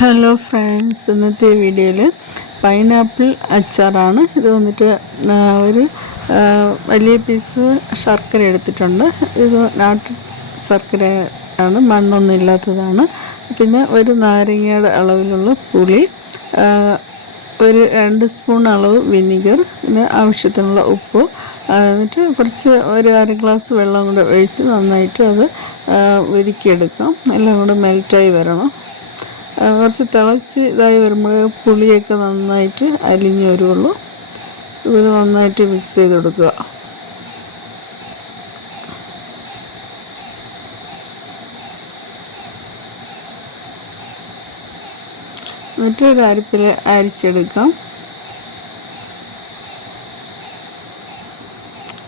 Hello friends ഇന്നത്തെ വീഡിയോയിൽ pineapple അച്ചാറാണ്. ഇത് വന്നിട്ട് ഒരു വലിയ പീസ് ശർക്കര എടുത്തിട്ടുണ്ട്. ഇത് നാട്ടു ശർക്കര ആണ് മണ്ണൊന്നും ഇല്ലാത്തതാണ്. പിന്നെ ഒരു നാരങ്ങയുടെ അളവിലുള്ള പുളി ഒരു രണ്ട് സ്പൂൺ അളവ് വിനിഗർ പിന്നെ ആവശ്യത്തിനുള്ള ഉപ്പ്. എന്നിട്ട് കുറച്ച് ഒരു അര ഗ്ലാസ് വെള്ളം കൂടെ ഒഴിച്ച് നന്നായിട്ട് അത് ഉരുക്കിയെടുക്കാം. എല്ലാം കൂടെ മെൽറ്റായി വരണം. കുറച്ച് തിളച്ച് ഇതായി വരുമ്പോൾ പുളിയൊക്കെ നന്നായിട്ട് അലിഞ്ഞു വരുള്ളൂ. ഇവർ നന്നായിട്ട് മിക്സ് ചെയ്ത് കൊടുക്കുക. ഒരു അരിപ്പിൽ അരിച്ചെടുക്കാം.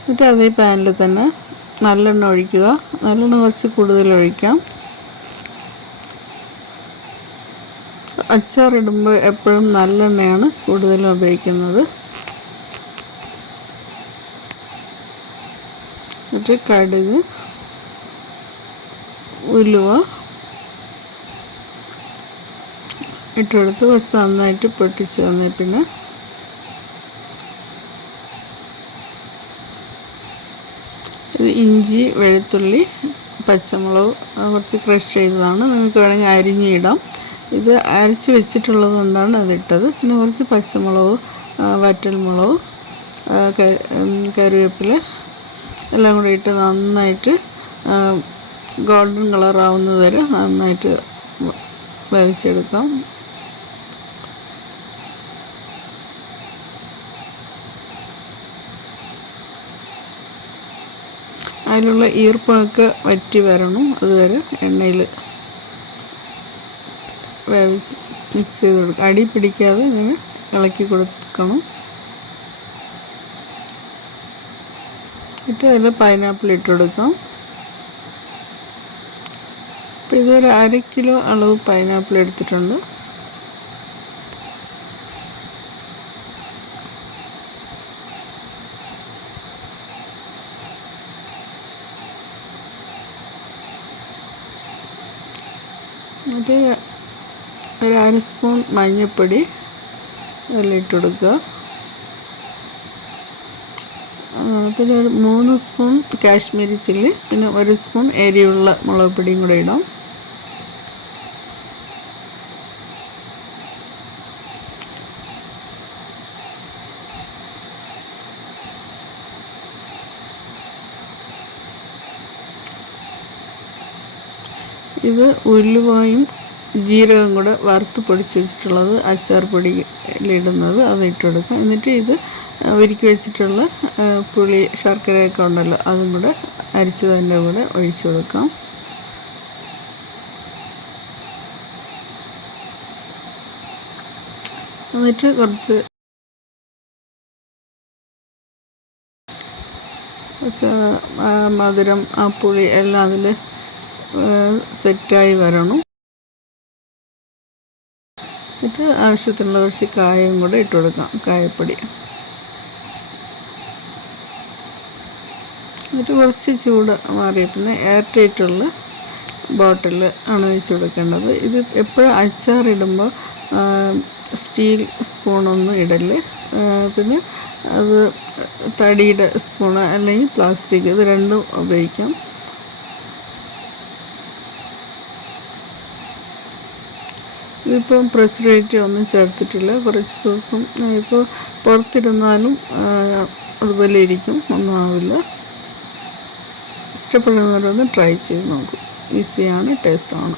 എന്നിട്ട് അതേ പാനിൽ തന്നെ നല്ലെണ്ണ ഒഴിക്കുക. നല്ലെണ്ണ കുറച്ച് കൂടുതൽ ഒഴിക്കാം. അച്ചാറിടുമ്പോൾ എപ്പോഴും നല്ലെണ്ണയാണ് കൂടുതലും ഉപയോഗിക്കുന്നത്. എന്നിട്ട് കടുക് ഉലുവ ഇട്ടെടുത്ത് കുറച്ച് നന്നായിട്ട് പൊട്ടിച്ച് വന്നേ പിന്നെ ഇത് ഇഞ്ചി വെളുത്തുള്ളി പച്ചമുളക് കുറച്ച് ക്രഷ് ചെയ്തതാണ്. നിങ്ങൾക്ക് വേണമെങ്കിൽ അരിഞ്ഞിടാം ഇത് അരച്ച് വെച്ചിട്ടുള്ളത് കൊണ്ടാണ് അതിട്ടത്. പിന്നെ കുറച്ച് പച്ചമുളക് വറ്റൽമുളക് കറിവേപ്പില എല്ലാം കൂടി ഇട്ട് നന്നായിട്ട് ഗോൾഡൻ കളർ ആവുന്നത് വരെ നന്നായിട്ട് വേവിച്ചെടുക്കാം. അതിലുള്ള ഈർപ്പമൊക്കെ വറ്റി വരണം. അതുവരെ എണ്ണയിൽ വേവിച്ച് മിക്സ് ചെയ്ത് കൊടുക്കുക അടി പിടിക്കാതെ ഇങ്ങനെ ഇളക്കി കൊടുക്കണം. എന്നിട്ട് അതിൽ പൈനാപ്പിൾ ഇട്ട് കൊടുക്കാം. അപ്പോൾ ഇതൊരു അര കിലോ അളവ് പൈനാപ്പിൾ എടുത്തിട്ടുണ്ട്. എന്നിട്ട് അര സ്പൂൺ മഞ്ഞൾപ്പൊടി അതിലിട്ട് കൊടുക്കുക. പിന്നെ ഒരു മൂന്ന് സ്പൂൺ കാശ്മീരി ചില്ലി പിന്നെ ഒരു സ്പൂൺ എരിയുള്ള മുളക് പൊടിയും കൂടെ ഇടാം. ഇത് ഉലുവായും ജീരകം കൂടെ വറുത്ത് പൊടിച്ച് വെച്ചിട്ടുള്ളത് അച്ചാർ പൊടിയിലിടുന്നത് അത് ഇട്ട് കൊടുക്കാം എന്നിട്ട് ഇത് ഒരുക്കി വെച്ചിട്ടുള്ള പുളി ശർക്കരയൊക്കെ ഉണ്ടല്ലോ അതും കൂടെ അരിച്ചതിന്റെ കൂടെ ഒഴിച്ചു കൊടുക്കാം. എന്നിട്ട് കുറച്ച് കുറച്ച് മധുരം ആ പുളി എല്ലാം അതിൽ സെറ്റായി വരണം. എന്നിട്ട് ആവശ്യത്തിനുള്ള കുറച്ച് കായം കൂടെ ഇട്ട് കൊടുക്കാം കായപ്പൊടി. എന്നിട്ട് കുറച്ച് ചൂട് മാറിയ പിന്നെ എയർ ടൈറ്റുള്ള ബോട്ടിൽ ആണ് വെച്ച് കൊടുക്കേണ്ടത്. ഇത് എപ്പോഴും അച്ചാറിടുമ്പോൾ സ്റ്റീൽ സ്പൂണൊന്നും ഇടൽ. പിന്നെ അത് തടിയുടെ സ്പൂണ് അല്ലെങ്കിൽ പ്ലാസ്റ്റിക് ഇത് രണ്ടും ഉപയോഗിക്കാം. ഇതിപ്പം പ്രസിഡേറ്റ് ഒന്നും ചേർത്തിട്ടില്ല. കുറച്ച് ദിവസം ഇപ്പോൾ പുറത്തിരുന്നാലും അതുപോലെ ഇരിക്കും. ഒന്നും ആവില്ല. ഇഷ്ടപ്പെടുന്നവരൊന്ന് ട്രൈ ചെയ്ത് നോക്കും. ഈസിയാണ് ടേസ്റ്റാണ്